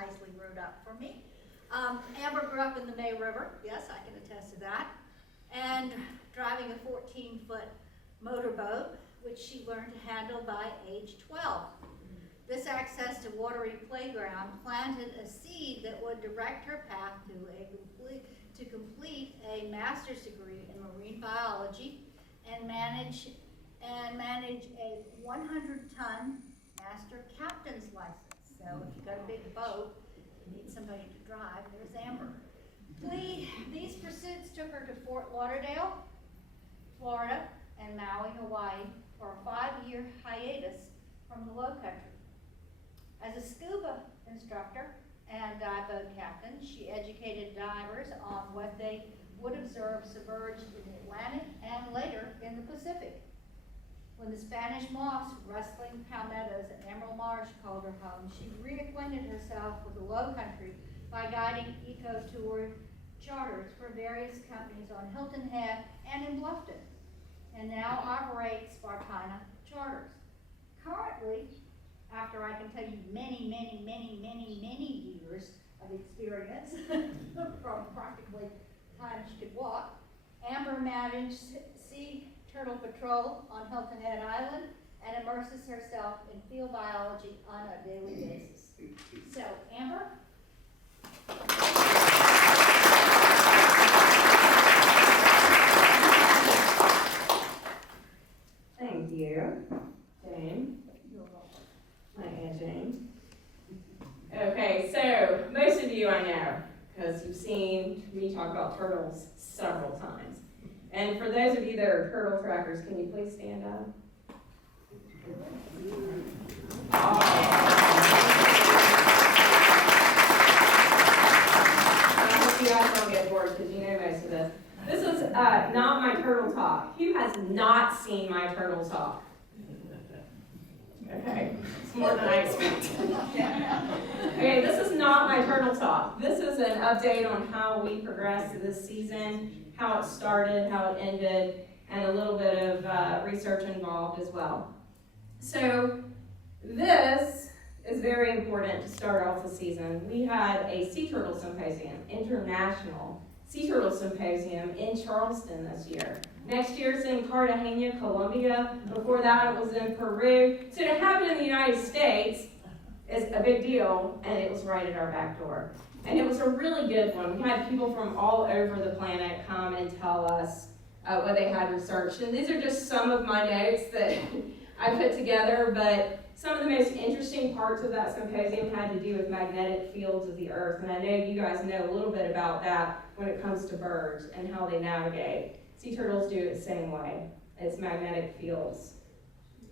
nicely wrote up for me. Amber grew up in the May River. Yes, I can attest to that. And driving a 14-foot motorboat, which she learned to handle by age 12. This access to watery playground planted a seed that would direct her path to complete a master's degree in marine biology and manage a 100-ton master captain's license. So if you've got a big boat, you need somebody to drive, there's Amber. These pursuits took her to Fort Lauderdale, Florida, and Maui, Hawaii, for a 5-year hiatus from the low country. As a scuba instructor and dive boat captain, she educated divers on what they would observe submerged in the Atlantic and later in the Pacific. When the Spanish moss, rustling palmettos, and emerald marsh called her home, she reacquainted herself with the low country by guiding eco-tour charters for various companies on Hilton Head and in Bluffton, and now operates Spartina Charters. Currently, after I can tell you many years of experience from practically the time she could walk, Amber managed Sea Turtle Patrol on Hilton Head Island and immerses herself in field biology on a daily basis. So, Amber? Thank you, Jane. My Aunt Jane. Okay, so most of you I know, because you've seen me talk about turtles several times. And for those of you that are turtle trackers, can you please stand up? I hope you guys don't get bored because you know most of this. This is not my turtle talk. Who has not seen my turtle talk? Okay, it's more than I expected. Okay, this is not my turtle talk. This is an update on how we progressed this season, how it started, how it ended, and a little bit of research involved as well. So this is very important to start off the season. We had a Sea Turtle Symposium, International Sea Turtle Symposium in Charleston this year. Next year it's in Cartagena, Colombia. Before that it was in Peru. So to have it in the United States is a big deal, and it was right at our back door. And it was a really good one. We had people from all over the planet come and tell us what they had researched. And these are just some of my notes that I put together, but some of the most interesting parts of that symposium had to do with magnetic fields of the earth. And I know you guys know a little bit about that when it comes to birds and how they navigate. Sea turtles do it the same way. It's magnetic fields.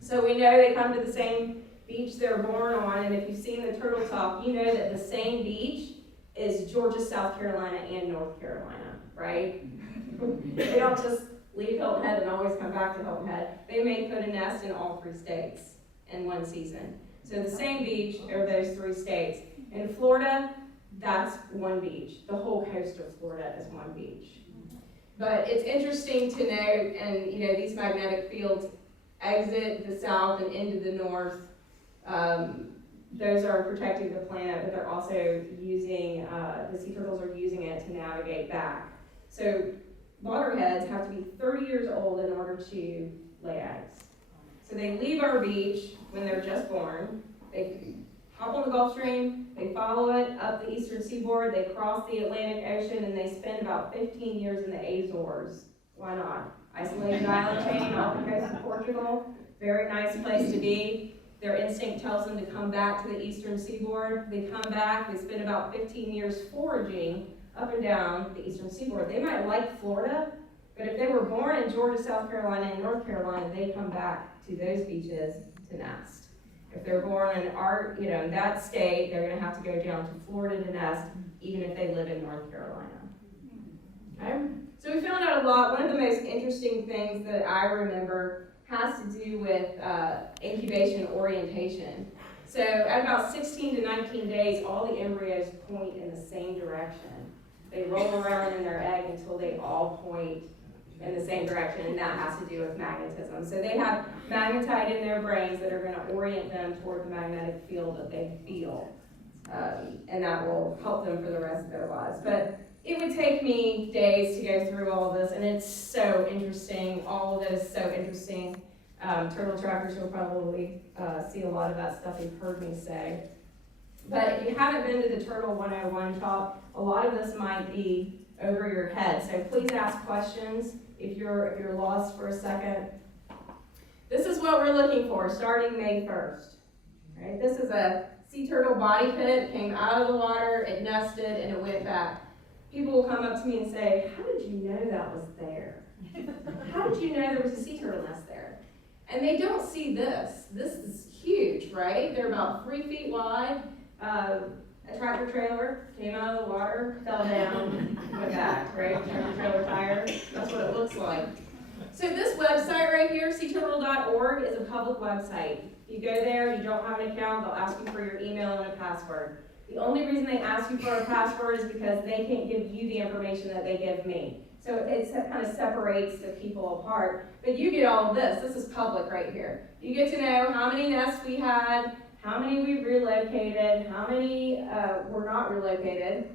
So we know they come to the same beach they're born on, and if you've seen the Turtle Talk, you know that the same beach is Georgia, South Carolina, and North Carolina, right? They don't just leave Hilton Head and always come back to Hilton Head. They may put a nest in all 3 states in one season. So the same beach are those 3 states. In Florida, that's one beach. The whole coast of Florida is one beach. But it's interesting to note, and you know, these magnetic fields exit the south and into the north. Those are protecting the planet, but they're also using, the sea turtles are using it to navigate back. So loggerheads have to be 30 years old in order to lay eggs. So they leave our beach when they're just born. They hop on the Gulf Stream, they follow it up the eastern seaboard, they cross the Atlantic Ocean, and they spend about 15 years in the Azores. Why not? Isolated island chain off the coast of Portugal. Very nice place to be. Their instinct tells them to come back to the eastern seaboard. They come back, they spend about 15 years foraging up and down the eastern seaboard. They might like Florida, but if they were born in Georgia, South Carolina, and North Carolina, they come back to those beaches to nest. If they're born in our, in that state, they're going to have to go down to Florida to nest, even if they live in North Carolina. Okay? So we found out a lot. One of the most interesting things that I remember has to do with incubation orientation. So at about 16 to 19 days, all the embryos point in the same direction. They roll around in their egg until they all point in the same direction, and that has to do with magnetism. So they have magnetite in their brains that are going to orient them toward the magnetic field that they feel. and that will help them for the rest of their lives. But it would take me days to go through all of this, and it's so interesting. All of it is so interesting. Turtle trackers will probably see a lot of that stuff you've heard me say. But if you haven't been to the Turtle 101 talk, a lot of this might be over your head. So please ask questions if you're lost for a second. This is what we're looking for starting May 1st. Right? This is a sea turtle body pit. It came out of the water, it nested, and it went back. People will come up to me and say, how did you know that was there? How did you know there was a sea turtle nest there? And they don't see this. This is huge, right? They're about 3 feet wide. A tractor trailer came out of the water, fell down, went back, right? Tractor trailer tire. That's what it looks like. So this website right here, seaturtle.org, is a public website. You go there, you don't have an account, they'll ask you for your email and a password. The only reason they ask you for a password is because they can't give you the information that they give me. So it kind of separates the people apart. But you get all of this. This is public right here. You get to know how many nests we had, how many we relocated, how many were not relocated,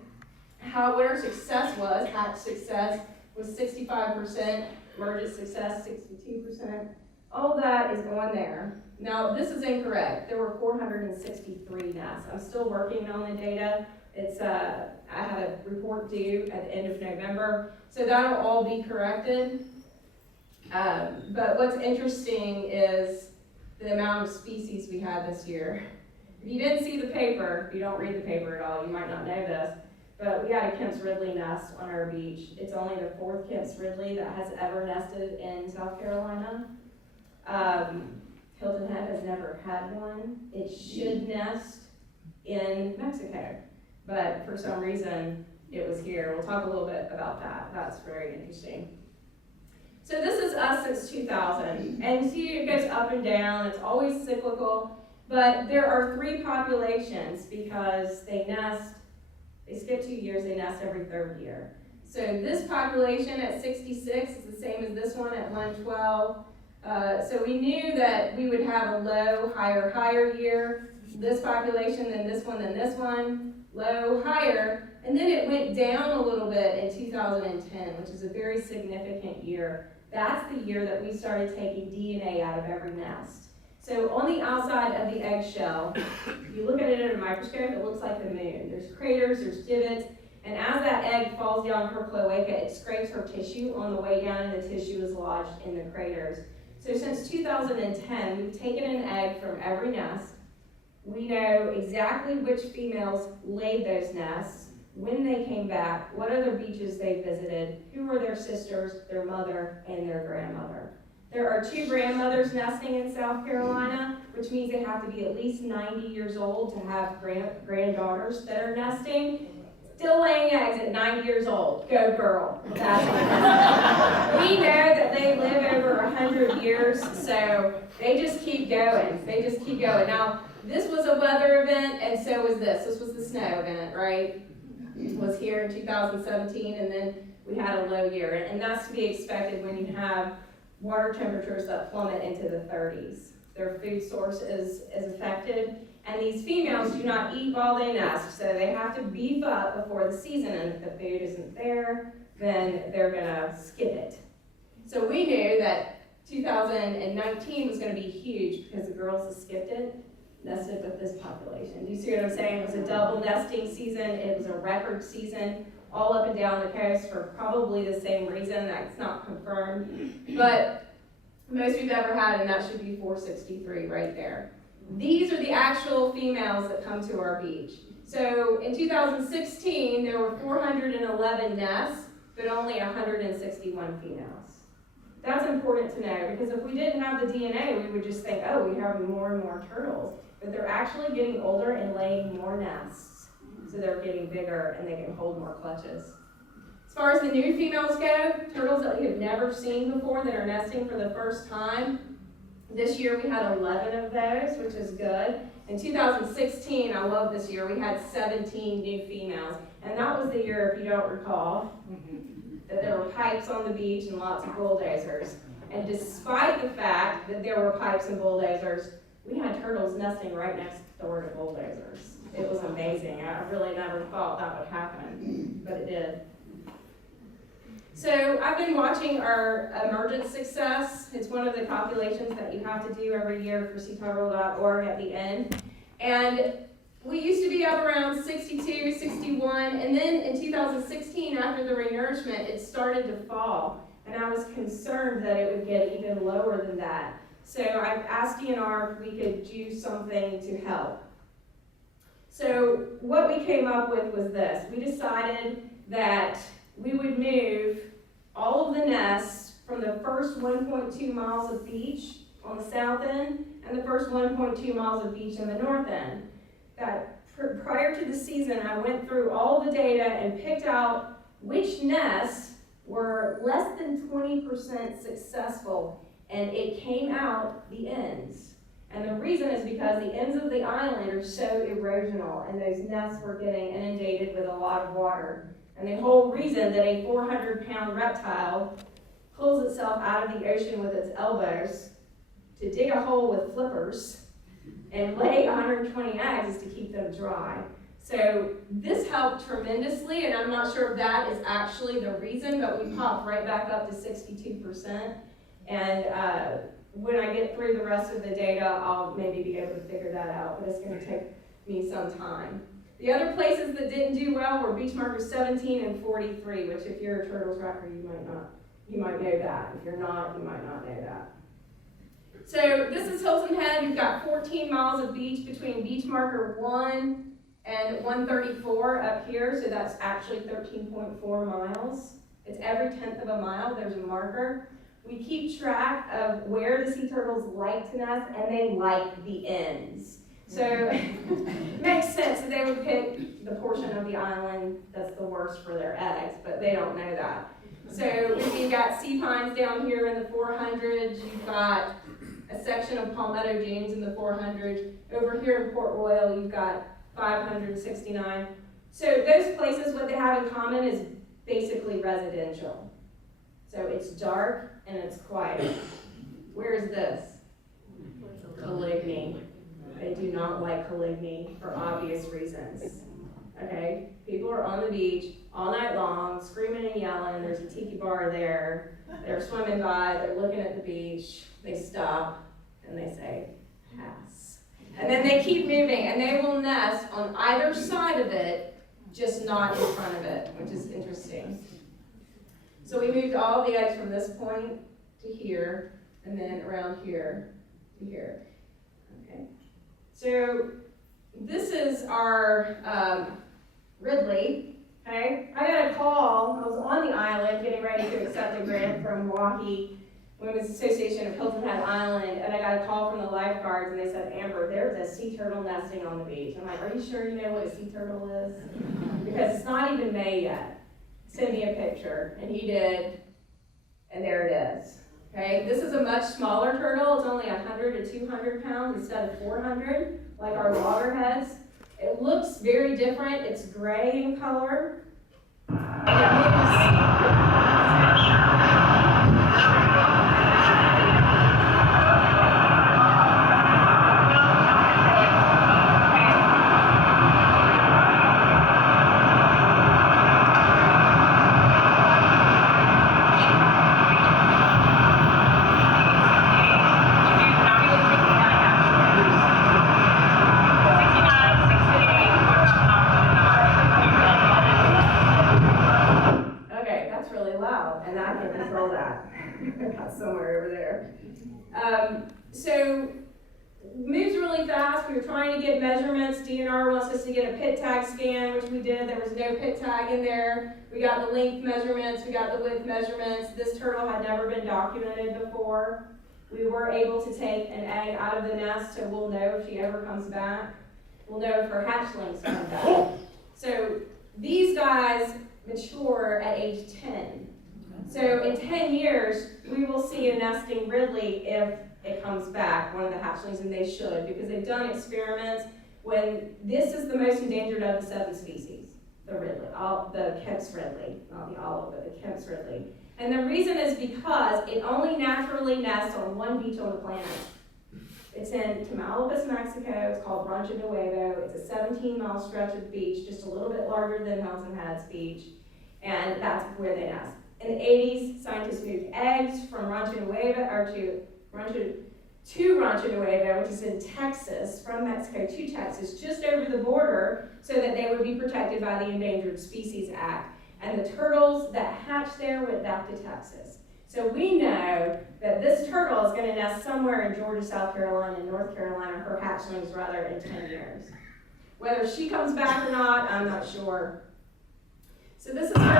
what our success was. Hatch success was 65%, emergent success 62%. All that is on there. Now, this is incorrect. There were 463 nests. I'm still working on the data. I have a report due at the end of November, so that'll all be corrected. But what's interesting is the amount of species we had this year. If you didn't see the paper, if you don't read the paper at all, you might not know this, but we had a Kemp's Ridley nest on our beach. It's only the 4th Kemp's Ridley that has ever nested in South Carolina. Hilton Head has never had one. It should nest in Mexico, but for some reason it was here. We'll talk a little bit about that. That's very interesting. So this is us since 2000, and see it goes up and down. It's always cyclical, but there are 3 populations because they skip 2 years, they nest every 3rd year. So this population at 66 is the same as this one at 112. So we knew that we would have a low, higher year. This population, then this one, low, higher. And then it went down a little bit in 2010, which is a very significant year. That's the year that we started taking DNA out of every nest. So on the outside of the eggshell, if you look at it under a microscope, it looks like the moon. There's craters, there's divots, and as that egg falls down her cloaca, it scrapes her tissue on the way down, and the tissue is lodged in the craters. So since 2010, we've taken an egg from every nest. We know exactly which females laid those nests, when they came back, what other beaches they visited, who were their sisters, their mother, and their grandmother. There are 2 grandmothers nesting in South Carolina, which means they have to be at least 90 years old to have granddaughters that are nesting. Still laying eggs at 90 years old. Go girl. That's we know that they live over 100 years, so they just keep going. Now, this was a weather event, and so was this. This was the snow event, right? It was here in 2017, and then we had a low year. And that's to be expected when you have water temperatures that plummet into the 30s. Their food source is affected. And these females do not eat while they nest, so they have to beef up before the season, and if the food isn't there, then they're gonna skip it. So we knew that 2019 was gonna be huge because the girls that skipped it nested with this population. Do you see what I'm saying? It was a double nesting season, it was a record season, all up and down the coast for probably the same reason. That's not confirmed, but most we've ever had, and that should be 463 right there. These are the actual females that come to our beach. So in 2016, there were 411 nests, but only 161 females. That's important to know, because if we didn't have the DNA, we would just think, oh, we have more and more turtles. But they're actually getting older and laying more nests. So they're getting bigger and they can hold more clutches. As far as the new females go, turtles that we have never seen before that are nesting for the first time, this year we had 11 of those, which is good. In 2016, I love this year, we had 17 new females. And that was the year, if you don't recall, that there were pipes on the beach and lots of bulldozers. And despite the fact that there were pipes and bulldozers, we had turtles nesting right next door to bulldozers. It was amazing. I really never thought that would happen, but it did. So I've been watching our emergent success. It's one of the calculations that you have to do every year for seaturtle.org at the end. And we used to be up around 62, 61, and then in 2016, after the renourishment, it started to fall. And I was concerned that it would get even lower than that. So I asked DNR if we could do something to help. So what we came up with was this. We decided that we would move all of the nests from the first 1.2 miles of beach on the south end and the first 1.2 miles of beach in the north end. That prior to the season, I went through all the data and picked out which nests were less than 20% successful, and it came out the ends. And the reason is because the ends of the island are so erosional, and those nests were getting inundated with a lot of water. And the whole reason that a 400-pound reptile pulls itself out of the ocean with its elbows to dig a hole with flippers and lay 120 eggs is to keep them dry. So this helped tremendously, and I'm not sure if that is actually the reason, but we popped right back up to 62%. And when I get through the rest of the data, I'll maybe be able to figure that out, but it's going to take me some time. The other places that didn't do well were beach markers 17 and 43, which if you're a turtle tracker, you might know that. If you're not, you might not know that. So this is Hilton Head. We've got 14 miles of beach between beach marker 1 and 134 up here, so that's actually 13.4 miles. It's every 1/10 of a mile, there's a marker. We keep track of where the sea turtles like to nest, and they like the ends. So it makes sense that they would pick the portion of the island that's the worst for their eggs, but they don't know that. So you've got sea pines down here in the 400s, you've got a section of palmetto dunes in the 400s. Over here in Port Royal, you've got 569. So those places, what they have in common is basically residential. So it's dark and it's quiet. Where is this? Coligny. They do not like Coligny for obvious reasons. Okay? People are on the beach all night long, screaming and yelling. There's a tiki bar there. They're swimming by, they're looking at the beach. They stop and they say, pass. And then they keep moving, and they will nest on either side of it, just not in front of it, which is interesting. So we moved all the eggs from this point to here, and then around here to here. Okay. So this is our Ridley. Okay. I got a call. I was on the island getting ready to accept a grant from Milwaukee Women's Association of Hilton Head Island, and I got a call from the lifeguards, and they said, Amber, there's a sea turtle nesting on the beach. I'm like, are you sure you know what a sea turtle is? Because it's not even May yet. Send me a picture, and he did, and there it is. Okay, this is a much smaller turtle. It's only 100 to 200 pounds instead of 400, like our loggerheads. It looks very different. It's gray in color, and it moves. Somewhere over there. So moves really fast. We were trying to get measurements. DNR wants us to get a pit tag scan, which we did. There was no pit tag in there. We got the length measurements. We got the width measurements. This turtle had never been documented before. We were able to take an egg out of the nest, so we'll know if she ever comes back. We'll know if her hatchlings come back. So these guys mature at age 10. So in 10 years, we will see a nesting Ridley if it comes back, one of the hatchlings, and they should, because they've done experiments when this is the most endangered of the 7 species, the Ridley, the Kemp's Ridley, not the olive, but the Kemp's Ridley. And the reason is because it only naturally nests on one beach on the planet. It's in Tamaulipas, Mexico. It's called Rancho Nuevo. It's a 17-mile stretch of beach, just a little bit larger than Hilton Head's beach, and that's where they nest. In the 80s, scientists moved eggs from Rancho Nuevo, or to Rancho Nuevo, which is in Texas, from Mexico to Texas, just over the border, so that they would be protected by the Endangered Species Act. And the turtles that hatched there went back to Texas. So we know that this turtle is going to nest somewhere in Georgia, South Carolina, and North Carolina, her hatchlings rather, in 10 years. Whether she comes back or not, I'm not sure. So this is her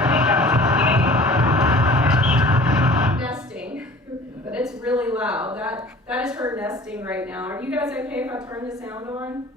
nesting, but it's really loud. That is her nesting right now. Are you guys okay if I turn the sound on?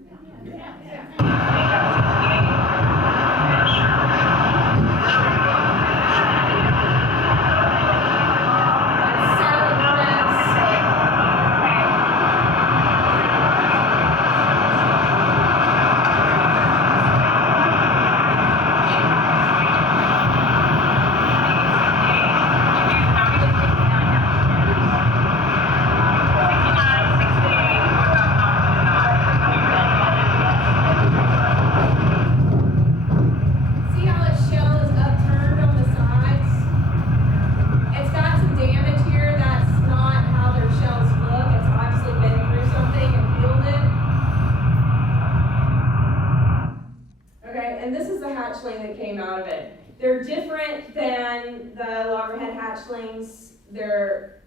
That came out of it. They're different than the loggerhead hatchlings. They're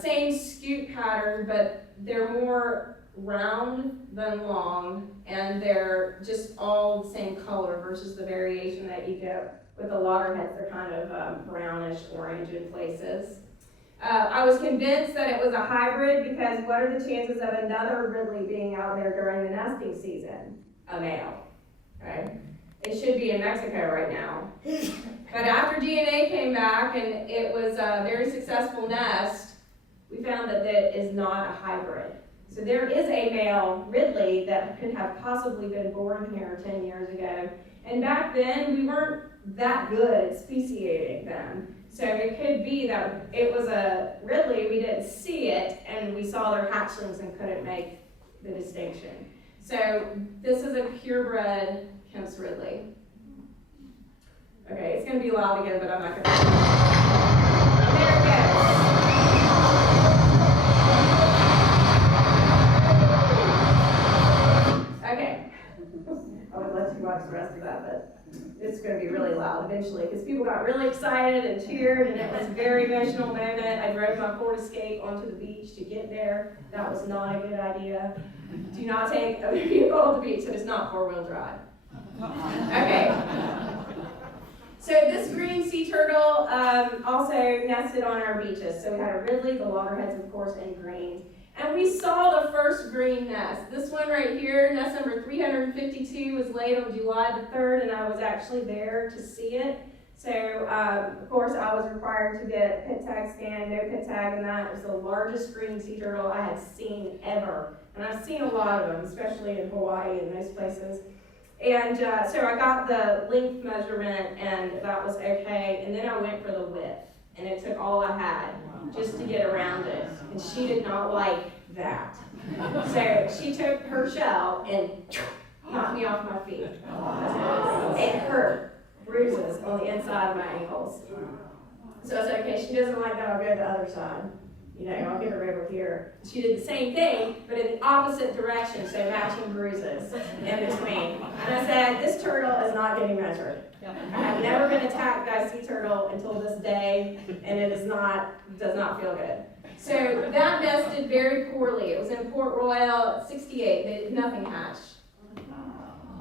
same scoop pattern, but they're more round than long, and they're just all the same color versus the variation that you get with the loggerheads. They're kind of brownish orange in places. I was convinced that it was a hybrid because what are the chances of another Ridley being out there during the nesting season? A male, okay? It should be in Mexico right now. But after DNA came back and it was a very successful nest, we found that that is not a hybrid. So there is a male Ridley that could have possibly been born here 10 years ago. And back then, we weren't that good at speciating them. So it could be that it was a Ridley, we didn't see it, and we saw their hatchlings and couldn't make the distinction. So this is a purebred Kemp's Ridley. Okay, it's going to be loud again, but I'm not going to. There it goes. Okay. I would let you watch the rest of that, but it's going to be really loud eventually because people got really excited and cheered, and it was a very emotional moment. I drove my Ford Escape onto the beach to get there. That was not a good idea. Do not take a vehicle to the beach that is not four-wheel drive. Okay. So this green sea turtle also nested on our beaches. So we had a Ridley, the loggerheads, of course, and greens. And we saw the first green nest. This one right here, nest number 352, was laid on July the 3rd, and I was actually there to see it. So, of course, I was required to get a pit tag scan, no pit tag, and that was the largest green sea turtle I had seen ever. And I've seen a lot of them, especially in Hawaii and those places. And so I got the length measurement, and that was okay. And then I went for the width, and it took all I had just to get around it. And she did not like that. So she took her shell and knocked me off my feet. It hurt, bruises on the inside of my ankles. So I said, okay, she doesn't like that, I'll go to the other side. You know, I'll get her over here. She did the same thing, but in the opposite direction, so matching bruises in between. And I said, this turtle is not getting measured. I have never been attacked by a sea turtle until this day, and it does not feel good. So that nested very poorly. It was in Port Royal at 68. Nothing hatched.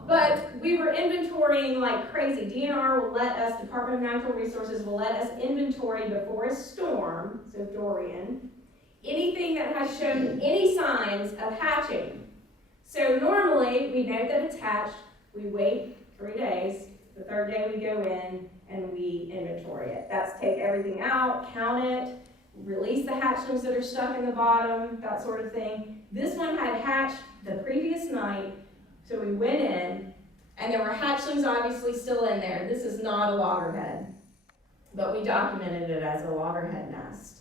But we were inventorying like crazy. DNR will let us, Department of Natural Resources will let us inventory before a storm, so Dorian, anything that has shown any signs of hatching. So normally, we note that it's hatched, we wait 3 days, the third day we go in and we inventory it. That's take everything out, count it, release the hatchlings that are stuck in the bottom, that sort of thing. This one had hatched the previous night, so we went in, and there were hatchlings obviously still in there. This is not a loggerhead, but we documented it as a loggerhead nest.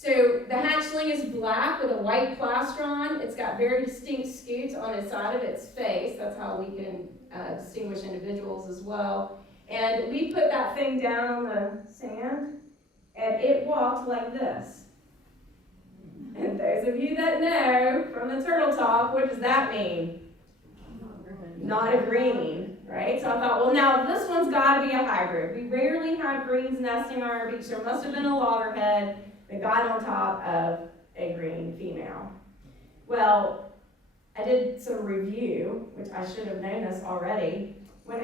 So the hatchling is black with a white plastron. It's got very distinct scutes on the side of its face. That's how we can distinguish individuals as well. And we put that thing down on the sand, and it walked like this. And those of you that know from the turtle talk, what does that mean? Not a green, right? So I thought, well, now this one's got to be a hybrid. We rarely have greens nesting on our beach. There must have been a loggerhead that got on top of a green female. Well, I did some review, which I should have known this already. When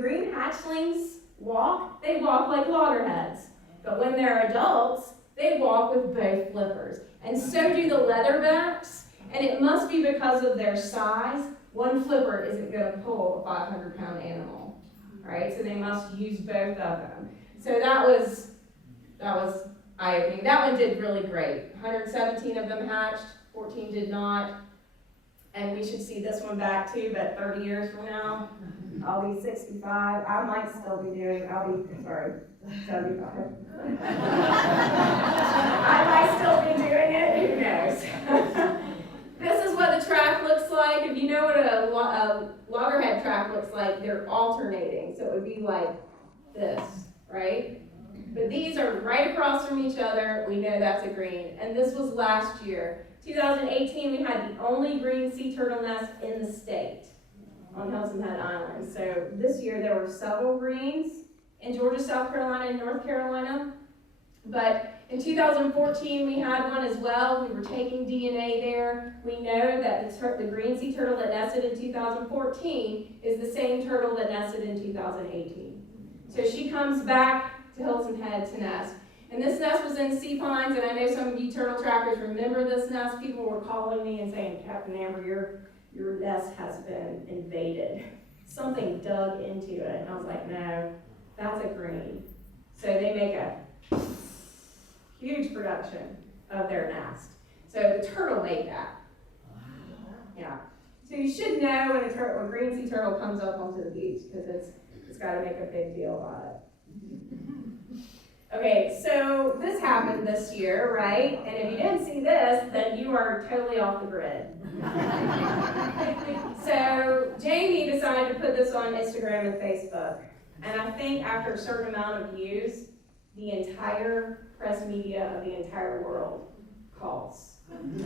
green hatchlings walk, they walk like loggerheads. But when they're adults, they walk with both flippers. And so do the leatherbacks. And it must be because of their size. One flipper isn't going to pull a 500-pound animal, right? So they must use both of them. So that was eye-opening. That one did really great. 117 of them hatched, 14 did not. And we should see this one back too, but 30 years from now, I'll be 65. I might still be doing, 75. I might still be doing it, who knows? This is what the track looks like. If you know what a loggerhead track looks like, they're alternating. So it would be like this, right? But these are right across from each other. We know that's a green. And this was last year. 2018, we had the only green sea turtle nest in the state on Hilton Head Island. So this year there were several greens in Georgia, South Carolina, and North Carolina. But in 2014, we had one as well. We were taking DNA there. We know that the green sea turtle that nested in 2014 is the same turtle that nested in 2018. So she comes back to Hilton Head to nest. And this nest was in sea pines, and I know some of you turtle trackers remember this nest. People were calling me and saying, Captain Amber, your nest has been invaded. Something dug into it. And I was like, no, that's a green. So they make a huge production of their nest. So the turtle made that. Yeah. So you should know when a green sea turtle comes up onto the beach, because it's got to make a big deal about it. Okay, so this happened this year, right? And if you didn't see this, then you are totally off the grid. So Jamie decided to put this on Instagram and Facebook. And I think after a certain amount of views, the entire press media of the entire world calls.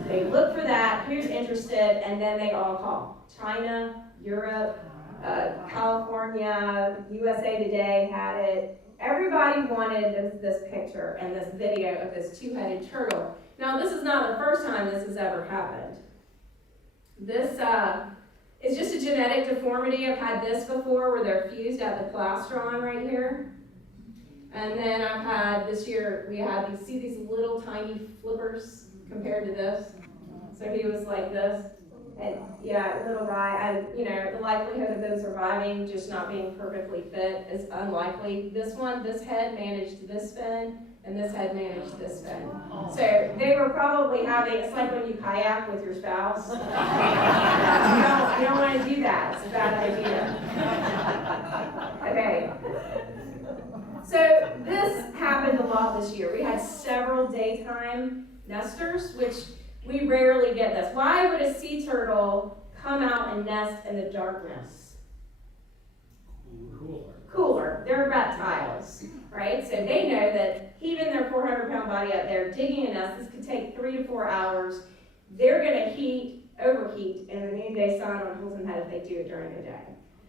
They look for that, who's interested, and then they all call. China, Europe, California, USA Today had it. Everybody wanted this picture and this video of this two-headed turtle. Now, this is not the first time this has ever happened. This is just a genetic deformity. I've had this before where they're fused at the plastron right here. And then I've had this year, we had these, see these little tiny flippers compared to this? So he was like this. And yeah, little guy, the likelihood of them surviving, just not being perfectly fit is unlikely. This one, this head managed this fin, and this head managed this fin. So they were probably having, it's like when you kayak with your spouse. You don't want to do that, it's a bad idea. Okay. So this happened a lot this year. We had several daytime nesters, which we rarely get this. Why would a sea turtle come out and nest in the darkness? Cooler. They're reptiles, right? So they know that even their 400-pound body up there digging a nest, this could take 3 to 4 hours. They're going to overheat in the noonday sun on Hilton Head if they do it during the day.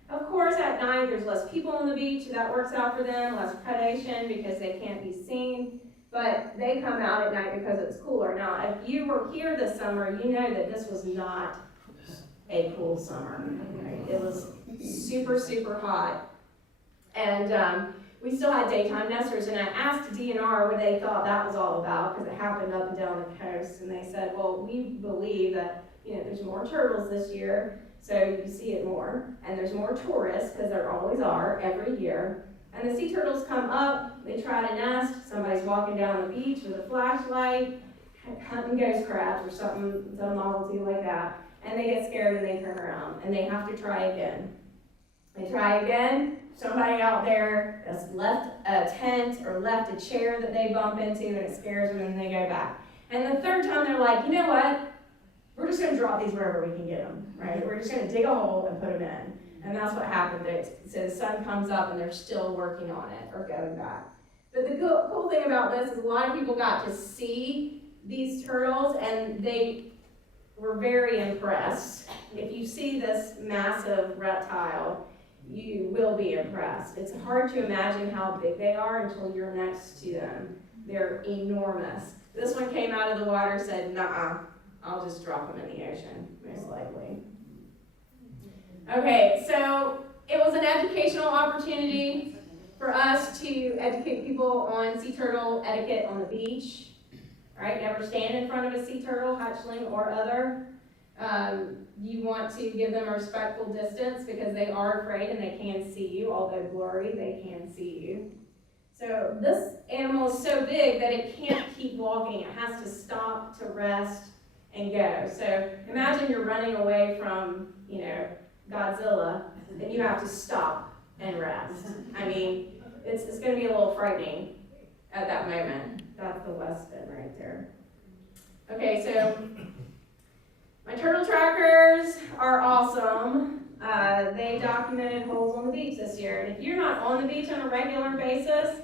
Of course, at night, there's less people on the beach, so that works out for them, less predation because they can't be seen. But they come out at night because it's cooler. Now, if you were here this summer, you know that this was not a cool summer. Right? It was super, super hot. And we still had daytime nesters, and I asked DNR what they thought that was all about, because it happened up and down the coast, and they said, well, we believe that there's more turtles this year, so you see it more, and there's more tourists, because there always are every year. And the sea turtles come up, they try to nest, somebody's walking down the beach with a flashlight, hunting ghost crabs or something, some novelty like that, and they get scared and they turn around, and they have to try again. They try again, somebody out there has left a tent or left a chair that they bump into and it scares them and they go back. And the third time they're like, you know what? We're just gonna drop these wherever we can get them, right? We're just gonna dig a hole and put them in. And that's what happened. So the sun comes up and they're still working on it or going back. But the cool thing about this is a lot of people got to see these turtles and they were very impressed. If you see this massive reptile, you will be impressed. It's hard to imagine how big they are until you're next to them. They're enormous. This one came out of the water and said, "Nuh-uh, I'll just drop them in the ocean," most likely. Okay, so it was an educational opportunity for us to educate people on sea turtle etiquette on the beach. Right, never stand in front of a sea turtle, hatchling or other. You want to give them a respectful distance because they are afraid and they can see you, although blurry, they can see you. So this animal is so big that it can't keep walking. It has to stop to rest and go. So imagine you're running away from, Godzilla, and you have to stop and rest. I mean, it's going to be a little frightening at that moment. That's the west fin right there. Okay, so my turtle trackers are awesome. They documented holes on the beach this year. And if you're not on the beach on a regular basis,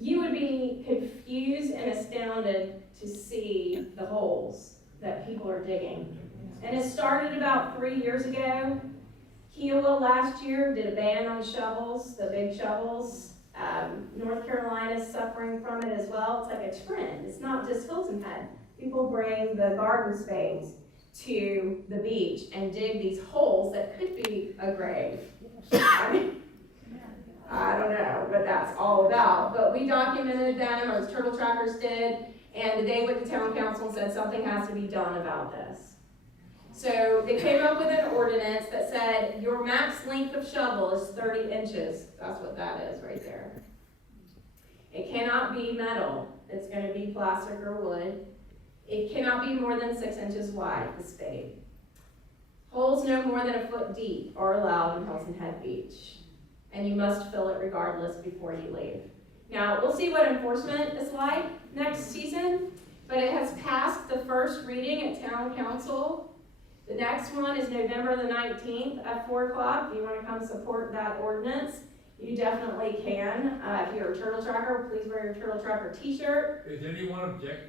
you would be confused and astounded to see the holes that people are digging. And it started about 3 years ago. Kiowa last year did a ban on shovels, the big shovels. North Carolina is suffering from it as well. It's like a trend. It's not just Hilton Head. People bring the garden spades to the beach and dig these holes that could be a grave. I don't know what that's all about. But we documented them, as Turtle Trackers did, and they went to town council and said something has to be done about this. So they came up with an ordinance that said your max length of shovel is 30 inches. That's what that is right there. It cannot be metal. It's going to be plastic or wood. It cannot be more than 6 inches wide, the spade. Holes no more than a foot deep are allowed in Hilton Head Beach. And you must fill it regardless before you leave. Now, we'll see what enforcement is like next season, but it has passed the first reading at town council. The next one is November the 19th at 4 o'clock. If you want to come support that ordinance, you definitely can. If you're a turtle tracker, please wear your turtle tracker t-shirt. Is anyone objecting?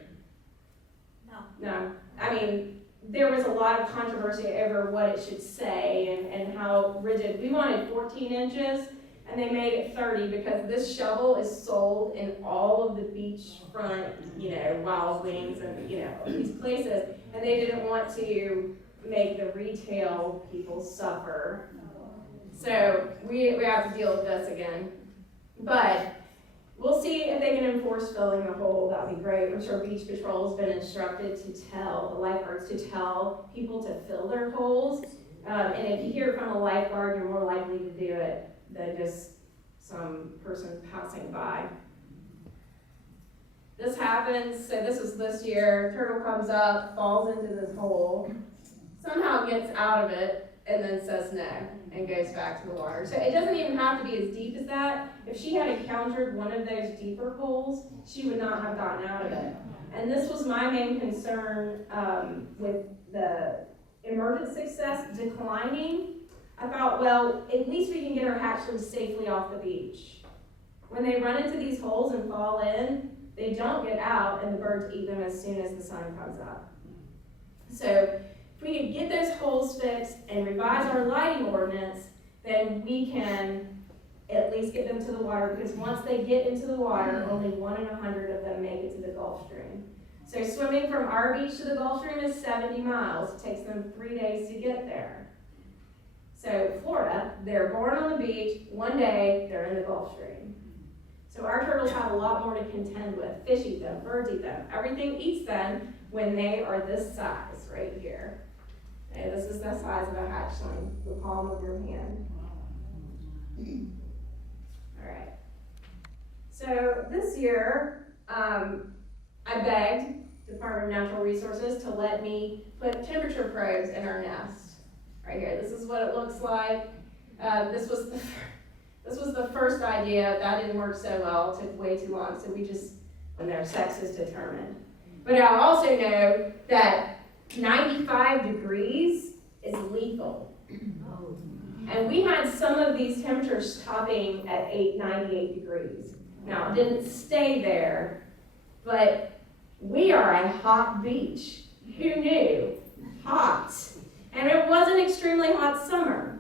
No. I mean, there was a lot of controversy over what it should say and how rigid. We wanted 14 inches, and they made it 30 because this shovel is sold in all of the beachfront, Wild Wings and, these places, and they didn't want to make the retail people suffer. So we have to deal with this again. But we'll see if they can enforce filling the hole. That would be great. I'm sure Beach Patrol has been instructed to tell the lifeguards to tell people to fill their holes. And if you hear from a lifeguard, you're more likely to do it than just some person passing by. This happens, so this was this year. Turtle comes up, falls into this hole, somehow gets out of it, and then says no, and goes back to the water. So it doesn't even have to be as deep as that. If she had encountered one of those deeper holes, she would not have gotten out of it. And this was my main concern with the emergent success declining. I thought, well, at least we can get our hatchlings safely off the beach. When they run into these holes and fall in, they don't get out, and the birds eat them as soon as the sun comes up. So if we can get those holes fixed and revise our lighting ordinance, then we can at least get them to the water, because once they get into the water, only 1 in 100 of them make it to the Gulf Stream. So swimming from our beach to the Gulf Stream is 70 miles. It takes them 3 days to get there. So Florida, they're born on the beach, one day they're in the Gulf Stream. So our turtles have a lot more to contend with. Fish eat them, birds eat them, everything eats them when they are this size right here. Okay, this is the size of a hatchling, the palm of your hand. All right. So this year, I begged the Department of Natural Resources to let me put temperature probes in our nest. Right here, this is what it looks like. This was the first idea. That didn't work so well. It took way too long. So we just, when their sex is determined. But I also know that 95 degrees is lethal. And we had some of these temperatures topping at 98 degrees. Now, it didn't stay there, but we are a hot beach. Who knew? Hot. And it was an extremely hot summer.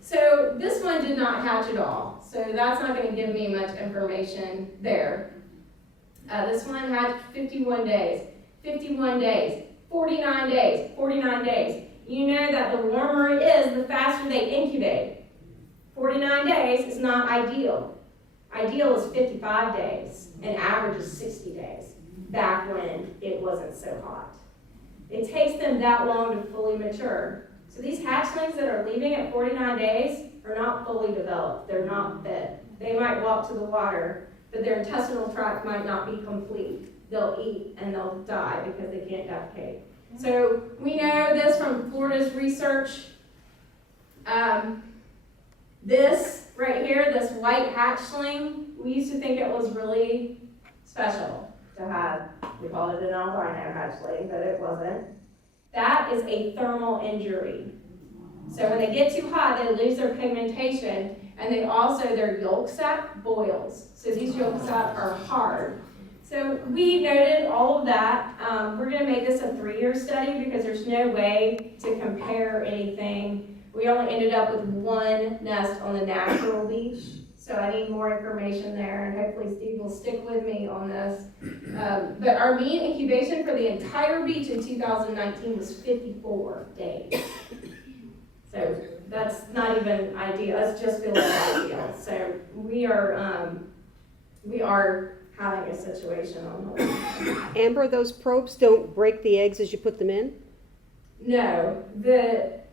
So this one did not hatch at all. So that's not going to give me much information there. This one had 51 days, 51 days, 49 days, 49 days. You know that the warmer it is, the faster they incubate. 49 days is not ideal. Ideal is 55 days, and average is 60 days, back when it wasn't so hot. It takes them that long to fully mature. So these hatchlings that are leaving at 49 days are not fully developed. They're not fed. They might walk to the water, but their intestinal tract might not be complete. They'll eat and they'll die because they can't defecate. So we know this from Florida's research. This right here, this white hatchling, we used to think it was really special to have. We called it an albino hatchling, but it wasn't. That is a thermal injury. So when they get too hot, they lose their pigmentation, and they also, their yolk sac boils. So these yolk sac are hard. So we noted all of that. We're going to make this a 3-year study because there's no way to compare anything. We only ended up with one nest on the natural beach. So I need more information there, and hopefully Steve will stick with me on this. But our mean incubation for the entire beach in 2019 was 54 days. So that's not even ideal. That's just below ideal. So we are having a situation on hold. Amber, those probes don't break the eggs as you put them in? No,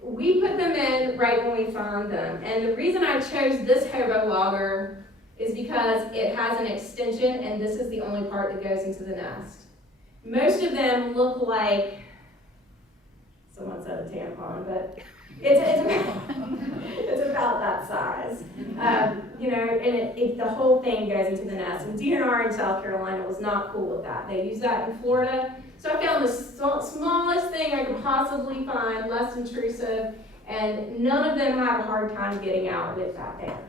we put them in right when we found them. And the reason I chose this hobo logger is because it has an extension, and this is the only part that goes into the nest. Most of them look like, someone said a tampon, but it's about that size. And the whole thing goes into the nest. And DNR in South Carolina was not cool with that. They use that in Florida. So I found the smallest thing I could possibly find, less intrusive, and none of them have a hard time getting out with that there.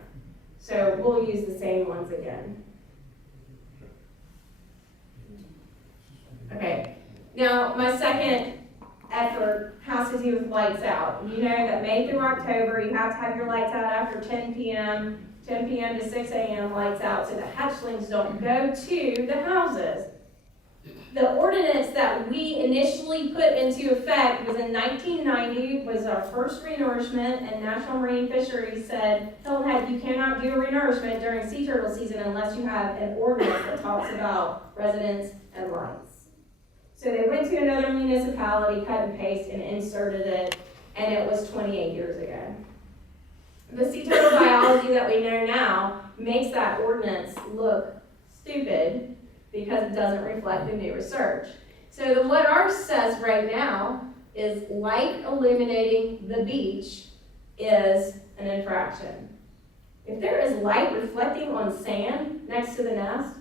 So we'll use the same ones again. Okay, now my second effort has to do with lights out. You know that May through October, you have to have your lights out after 10 p.m. to 6 a.m. lights out so the hatchlings don't go to the houses. The ordinance that we initially put into effect was in 1990, was our first renourishment, and National Marine Fisheries said, Hilton Head, you cannot do a renourishment during sea turtle season unless you have an ordinance that talks about residents and lights. So they went to another municipality, cut and paste, and inserted it, and it was 28 years ago. The sea turtle biology that we know now makes that ordinance look stupid because it doesn't reflect the new research. So what ours says right now is light illuminating the beach is an infraction. If there is light reflecting on sand next to the nest,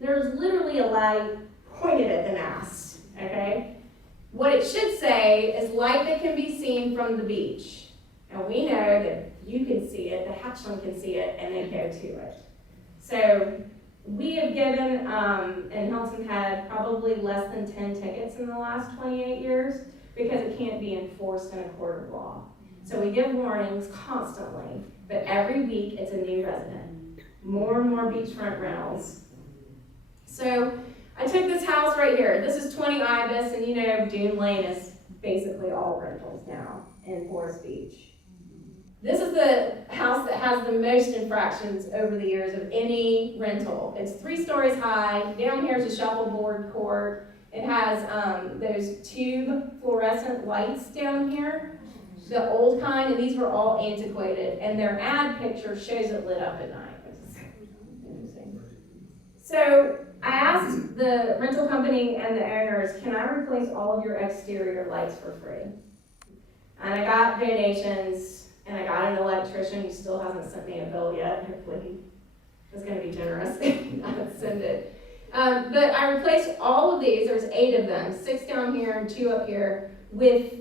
there's literally a light pointed at the nest, okay? What it should say is light that can be seen from the beach. And we know that you can see it, the hatchling can see it, and they go to it. So we have given, in Hilton Head, probably less than 10 tickets in the last 28 years because it can't be enforced in a court of law. So we give warnings constantly, but every week it's a new resident. More and more beachfront rentals. So I took this house right here. This is 20 Ibis, and you know Dune Lane is basically all rentals now in Forest Beach. This is the house that has the most infractions over the years of any rental. It's 3 stories high. Down here is a shuffleboard court. It has those tube fluorescent lights down here, the old kind, and these were all antiquated. And their ad picture shows it lit up at night, which is interesting. So I asked the rental company and the owners, can I replace all of your exterior lights for free? And I got donations. and I got an electrician who still hasn't sent me a bill yet. Hopefully he was gonna be generous and not send it. But I replaced all of these, there's 8 of them, 6 down here and 2 up here, with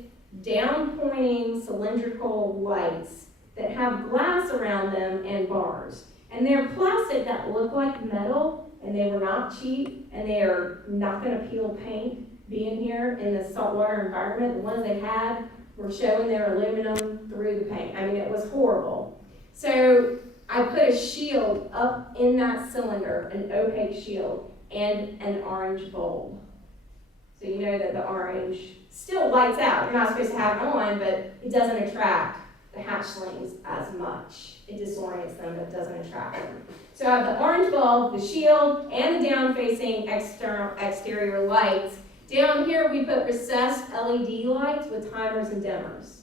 down-pointing cylindrical lights that have glass around them and bars. And they're plastic that look like metal, and they were not cheap, and they are not gonna peel paint being here in this saltwater environment. The ones they had were showing their aluminum through the paint. I mean, it was horrible. So I put a shield up in that cylinder, an opaque shield, and an orange bulb. So you know that the orange still lights out. You're not supposed to have it on, but it doesn't attract the hatchlings as much. It disorients them, but doesn't attract them. So I have the orange bulb, the shield, and the down-facing exterior lights. Down here we put recessed LED lights with timers and dimmers.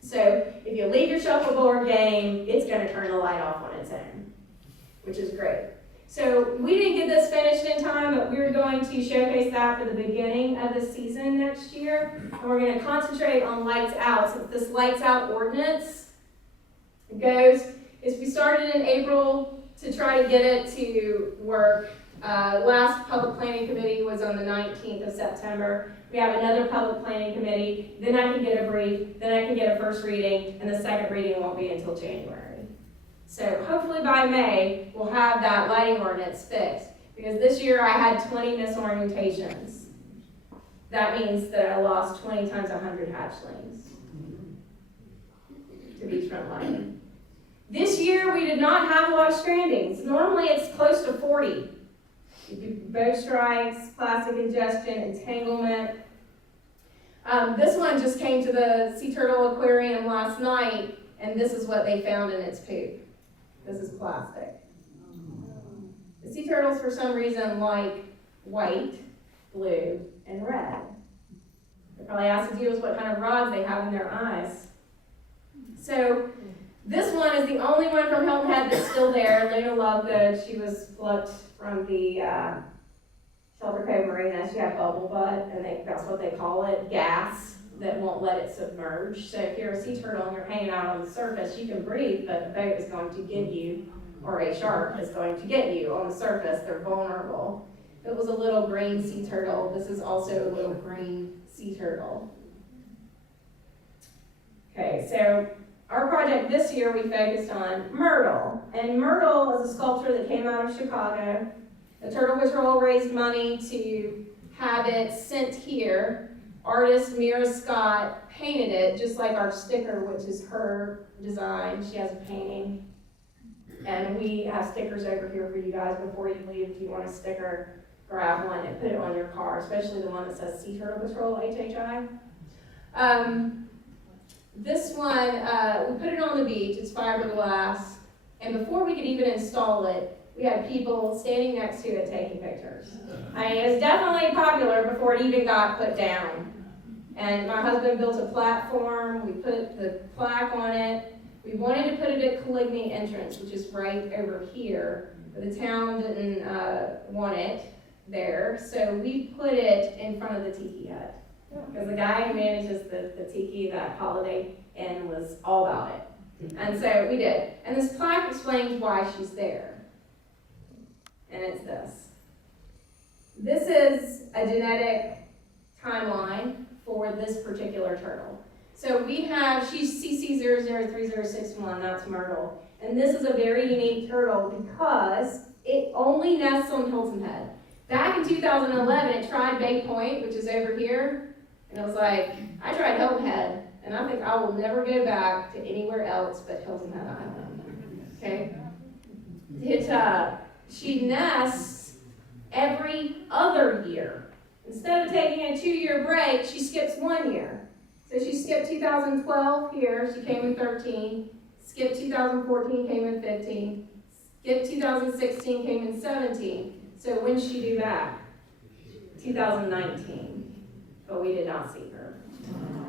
So if you leave your shuffleboard game, it's going to turn the light off on its own, which is great. So we didn't get this finished in time, but we're going to showcase that for the beginning of the season next year. And we're going to concentrate on lights out. So this lights out ordinance we started in April to try to get it to work. Last public planning committee was on the 19th of September. We have another public planning committee, then I can get a brief, then I can get a first reading, and the second reading won't be until January. So hopefully by May, we'll have that lighting ordinance fixed. Because this year I had 20 misorientations. That means that I lost 20 times 100 hatchlings to beachfront lighting. This year we did not have a lot of strandings. Normally it's close to 40. You do boat strikes, plastic ingestion, entanglement. This one just came to the sea turtle aquarium last night, and this is what they found in its poop. This is plastic. The sea turtles, for some reason, like white, blue, and red. It probably has to do with what kind of rods they have in their eyes. So this one is the only one from Hilton Head that's still there. Luna Lovegood, she was plucked from the Shelter Cove Marina. She had bubble butt, and that's what they call it, gas that won't let it submerge. So if you're a sea turtle and you're hanging out on the surface, you can breathe, but the boat is going to get you, or a shark is going to get you on the surface. They're vulnerable. It was a little green sea turtle. This is also a little green sea turtle. Okay, so our project this year, we focused on Myrtle. And Myrtle is a sculpture that came out of Chicago. The Turtle Patrol raised money to have it sent here. Artist Mira Scott painted it just like our sticker, which is her design. She has a painting. And we have stickers over here for you guys before you leave. If you want a sticker, grab one and put it on your car, especially the one that says Sea Turtle Patrol, HHI. This one, we put it on the beach. It's fiberglass. And before we could even install it, we had people standing next to it taking pictures. I mean, it was definitely popular before it even got put down. And my husband built a platform. We put the plaque on it. We wanted to put it at Caligny entrance, which is right over here, but the town didn't want it there. So we put it in front of the tiki hut. Because the guy who manages the tiki, that Holiday Inn, was all about it. And so we did. And this plaque explains why she's there. And it's this. This is a genetic timeline for this particular turtle. So we have, she's CC003061, that's Myrtle. And this is a very unique turtle because it only nests on Hilton Head. Back in 2011, it tried Bay Point, which is over here. And it was like, I tried Hilton Head, and I think I will never go back to anywhere else but Hilton Head Island. Okay? She nests every other year. Instead of taking a 2-year break, she skips 1 year. So she skipped 2012 here, she came in 13, skipped 2014, came in 15, skipped 2016, came in 17. So when did she do back? 2019. But we did not see her.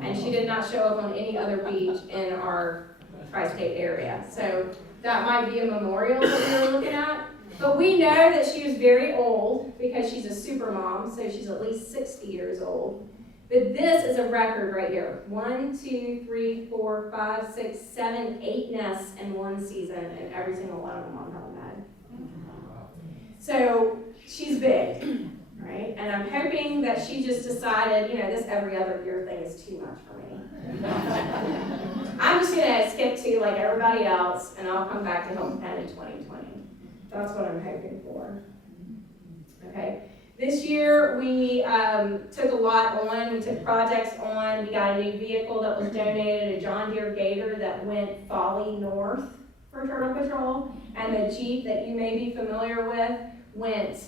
And she did not show up on any other beach in our tri-state area. So that might be a memorial that we were looking at. But we know that she was very old because she's a super mom, so she's at least 60 years old. But this is a record right here. 1, 2, 3, 4, 5, 6, 7, 8 nests in one season, and every single one of them on HealthNet. So she's big, right? And I'm hoping that she just decided, this every other year thing is too much for me. I'm just gonna skip to like everybody else, and I'll come back to HealthNet in 2020. That's what I'm hoping for. Okay. This year, we took a lot on, we took projects on, we got a new vehicle that was donated, a John Deere Gator that went Folly North for Turtle Patrol, and the Jeep that you may be familiar with went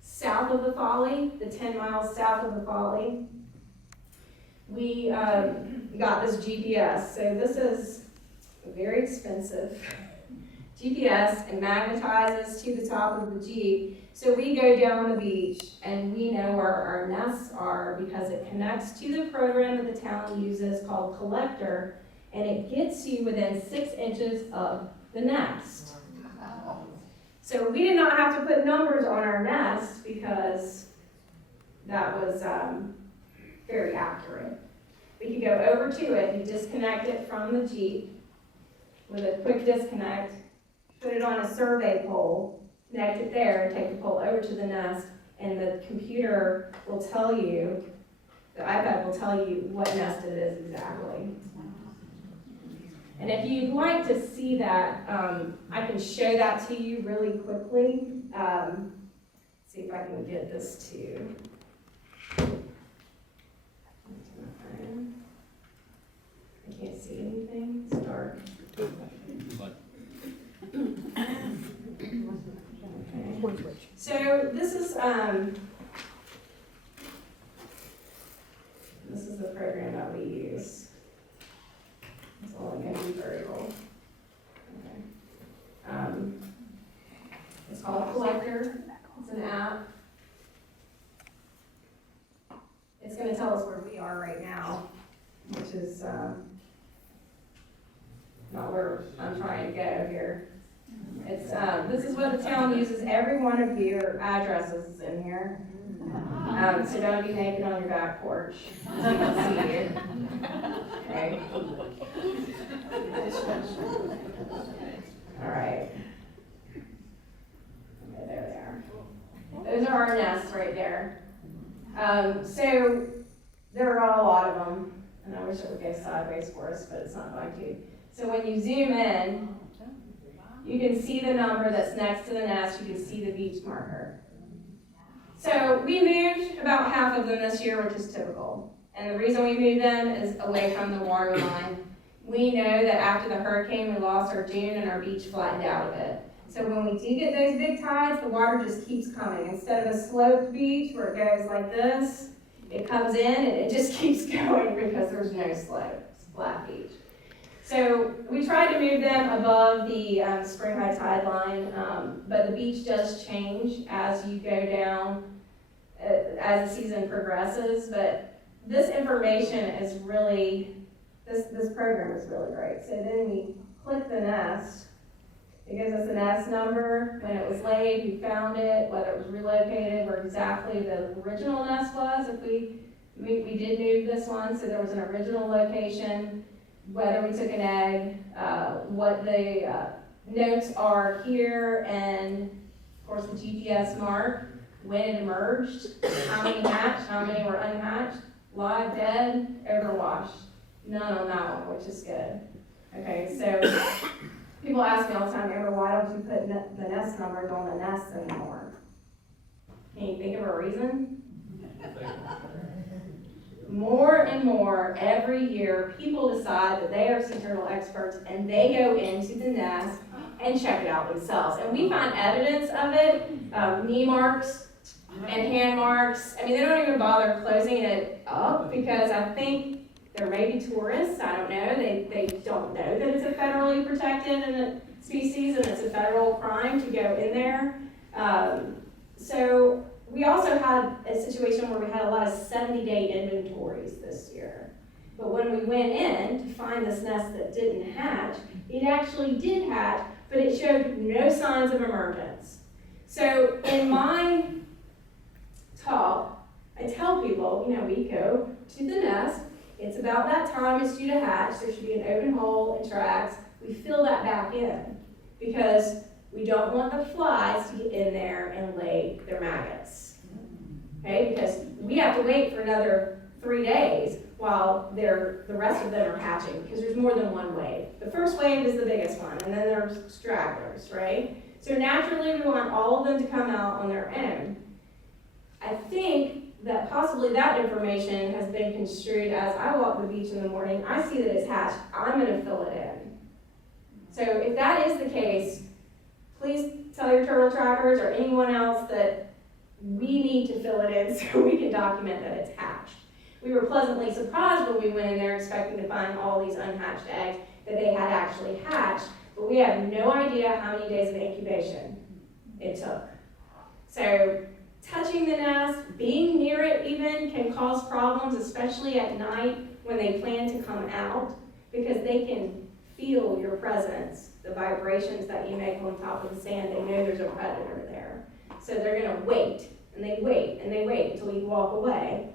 south of the Folly, the 10 miles south of the Folly. We got this GPS, so this is very expensive GPS and magnetizes to the top of the Jeep. So we go down the beach and we know where our nests are because it connects to the program that the town uses called Collector, and it gets you within 6 inches of the nest. So we did not have to put numbers on our nest because that was very accurate. We could go over to it, you disconnect it from the Jeep with a quick disconnect, put it on a survey pole, connect it there, take the pole over to the nest, and the computer will tell you, the iPad will tell you what nest it is exactly. And if you'd like to see that, I can show that to you really quickly. See if I can get this to. I can't see anything, it's dark. So this is the program that we use. It's only going to be variable. Okay. It's called Collector. It's an app. It's going to tell us where we are right now, which is not where I'm trying to go here. It's this is what the town uses. Every one of your addresses is in here. So don't be naked on your back porch, so you can see you. Okay. All right. Okay, there they are. Those are our nests right there. So there are a lot of them, and I wish it would go sideways for us, but it's not going to. So when you zoom in, you can see the number that's next to the nest. You can see the beach marker. So we moved about half of them this year, which is typical. And the reason we moved them is away from the water line. We know that after the hurricane, we lost our dune and our beach flattened out a bit. So when we do get those big tides, the water just keeps coming. Instead of a sloped beach where it goes like this, it comes in and it just keeps going because there's no slope. It's a flat beach. So we tried to move them above the spring high tide line, but the beach does change as you go down, as the season progresses. But this information is really, this program is really great. So then we click the nest. It gives us the nest number, when it was laid, who found it, whether it was relocated, where exactly the original nest was. If we did move this one, so there was an original location, whether we took an egg, what the notes are here, and of course the GPS mark, when it emerged, how many hatched, how many were unhatched, live, dead, overwashed. None on that one, which is good. Okay, so people ask me all the time, Amber, why don't you put the nest numbers on the nests anymore? Can you think of a reason? More and more every year, people decide that they are sea turtle experts and they go into the nest and check it out themselves. And we find evidence of it, knee marks and hand marks. I mean, they don't even bother closing it up because I think there may be tourists, I don't know, they don't know that it's a federally protected species and it's a federal crime to go in there. So we also had a situation where we had a lot of 70-day inventories this year. But when we went in to find this nest that didn't hatch, it actually did hatch, but it showed no signs of emergence. So in my talk, I tell people, we go to the nest. It's about that time it's due to hatch. There should be an open hole and tracks. We fill that back in because we don't want the flies to get in there and lay their maggots. Okay, because we have to wait for another 3 days while the rest of them are hatching, because there's more than one wave. The first wave is the biggest one, and then there's stragglers, right? So naturally we want all of them to come out on their own. I think that possibly that information has been construed as I walk the beach in the morning, I see that it's hatched, I'm gonna fill it in. So if that is the case, please tell your turtle trackers or anyone else that we need to fill it in so we can document that it's hatched. We were pleasantly surprised when we went in there expecting to find all these unhatched eggs that they had actually hatched, but we have no idea how many days of incubation it took. So touching the nest, being near it even, can cause problems, especially at night when they plan to come out, because they can feel your presence, the vibrations that you make on top of the sand. They know there's a predator there. So they're gonna wait, and they wait, and they wait until you walk away.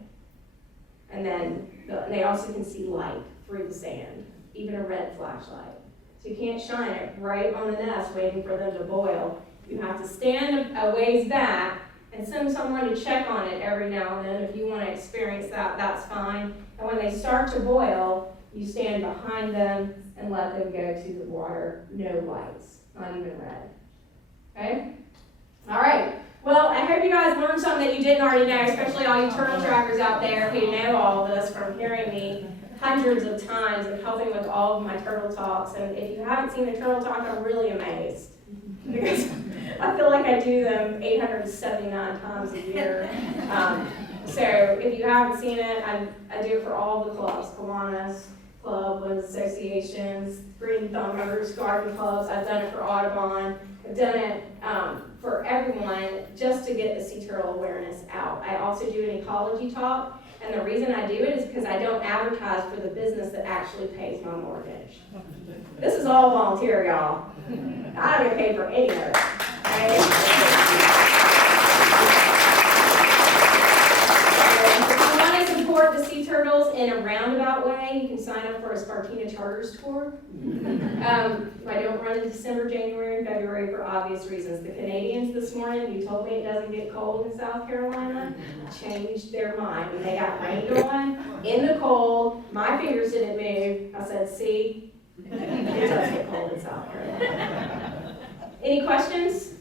And then they also can see light through the sand, even a red flashlight. So you can't shine it right on the nest waiting for them to boil. You have to stand a ways back and send someone to check on it every now and then. If you want to experience that, that's fine. And when they start to boil, you stand behind them and let them go to the water. No lights, not even red. Okay? All right. Well, I hope you guys learned something that you didn't already know, especially all you turtle trackers out there who know all of this from hearing me hundreds of times and helping with all of my turtle talks. And if you haven't seen the turtle talk, I'm really amazed, because I feel like I do them 879 times a year. So if you haven't seen it, I do it for all the clubs, Kiwanis Club, Women's Associations, Green Thumbers, garden clubs. I've done it for Audubon. I've done it for everyone, just to get the sea turtle awareness out. I also do an ecology talk, and the reason I do it is because I don't advertise for the business that actually pays my mortgage. This is all volunteer, y'all. I don't get paid for any of it. Okay? If you want to support the sea turtles in a roundabout way, you can sign up for a Spartina Charters tour. I don't run in December, January, and February for obvious reasons. The Canadians this morning, you told me it doesn't get cold in South Carolina, changed their mind when they got rained on in the cold. My fingers didn't move. I said, see, it does get cold in South Carolina. Any questions?